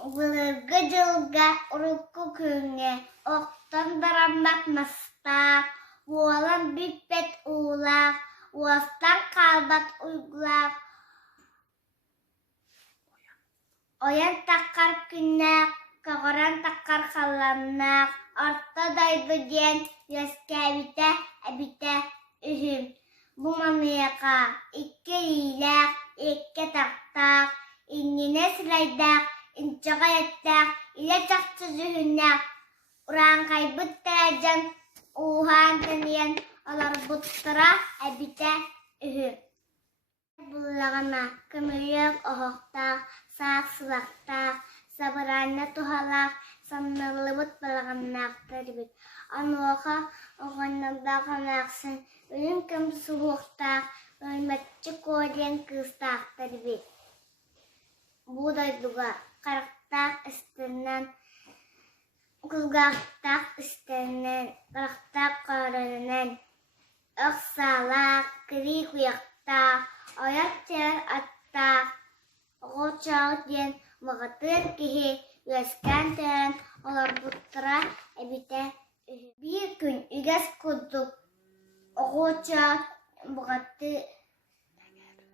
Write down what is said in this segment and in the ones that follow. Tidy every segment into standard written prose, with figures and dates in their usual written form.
Былыргы жылга урукку күңе, оқтан дарамбат мастақ, уолан бүппет уулақ, уостан қалбат уйгулақ, оян таққар күннақ, кағыран таққар қалламнақ, арта дайды ден, яскәбіте, әбіте, үхім. Буманияқа, икке лилақ, икке тақтақ, иннене сылайдақ, инчаға яттақ, иле чақты зүхіннақ, уран қайбыт тәжен, ухан тәниян, алар бұттыра, әбіте, үхім. Бұллағана, көмілік оғықтақ, сақ сылақтақ, сабыранна тухалақ, саннылы бұт балағаннақтар бит. Ануаға оғанналдағы нақсын, өлім кім суықтақ, өлмәтчі көден кыстақтар бит. Будайдуға қарықтақ істерінен, күлгақтақ істерінен, қарықтақ қарынынан, ұқсалақ, кірі құяқтақ, оят тер аттақ, оғычағы ден, мағытыр кеге, өскен тәрін, олар бұттыра әбіте. Bir gün ügəs kurduk, oğuçaq бұғатты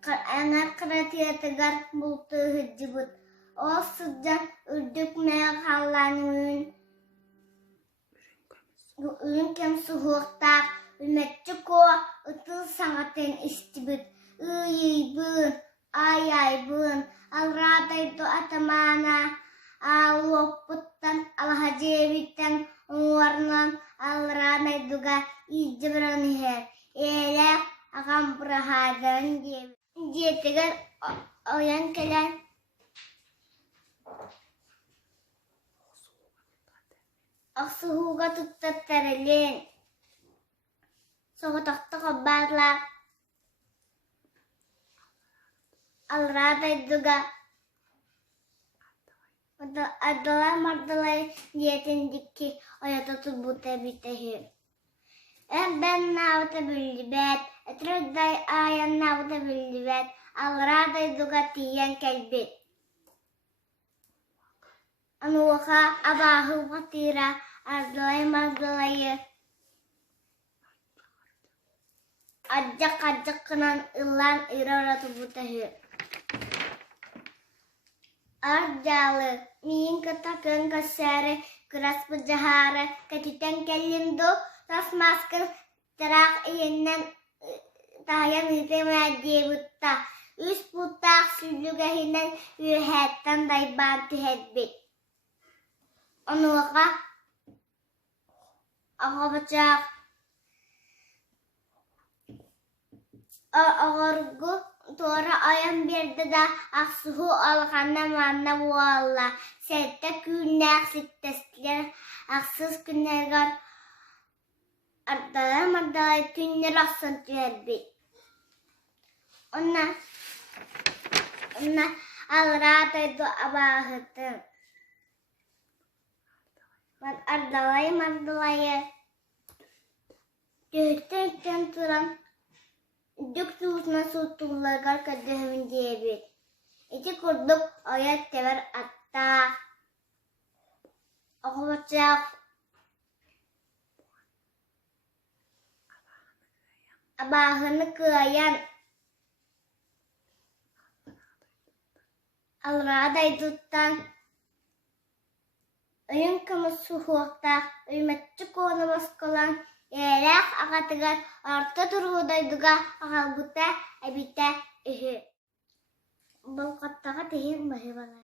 әңər қыратыятығар бұлты hıcıbıt. Ол sıcak үрдік мәң қаллануын, үрінкем сұғықтақ, үлмәтчі коа ұтыл саңатын істібіт. Үйейбін, ай-айбын, алрадайды атамана, алоппыттан, алхажебіттен, уарнан алранайдуга изжибран хер. Элек ағам бұрахадан жетігер оян келен. Ақсуға тұттаттарылен. Соғытақты қоббарлар. Алрадайдуга Адалай мардалай диетіндікке оята тұлбута бітәхір. Бән науыта бүлібәт, әтірөддай аян науыта бүлібәт, алрадай дуға тиян кәлбет. Ануға абағы ғатыра, адалай мардалайы. Аджақ қынан ұлан ұйраура тұлбутахыр. Arjalı, min katakın kasarı, kıras bıcaharı, katiten kellimdu, tas maskın, tırak iyinden tahayan ütemediye butta. Üç buttaq süllügehinden ühetten dayban tühetbit. Onuğa, ağa bıcaq, ağırgı, Tora ayan berdi da aksuhu alğanna manna vualla. Sette künnək sittestiler aksız künnergar. Ardala mardalay künner aksan tüherbi. Onna alrataydu abahıtın. Ardalay mardalayı tühtün turan. Dük tuğusuna suğuttuğulargar kadehmin diyebir. İti kurduk ayat tever atta. Oğuçaq. Abahını kıyayan. Alraday tuttan. Ölüm kımı suğuqta. Ölmetçi konu baskalan. Elek ağatıgar arta turğudaydıga ağalbıta, əbite, ühü. Balqattağa tehir mahıvalar.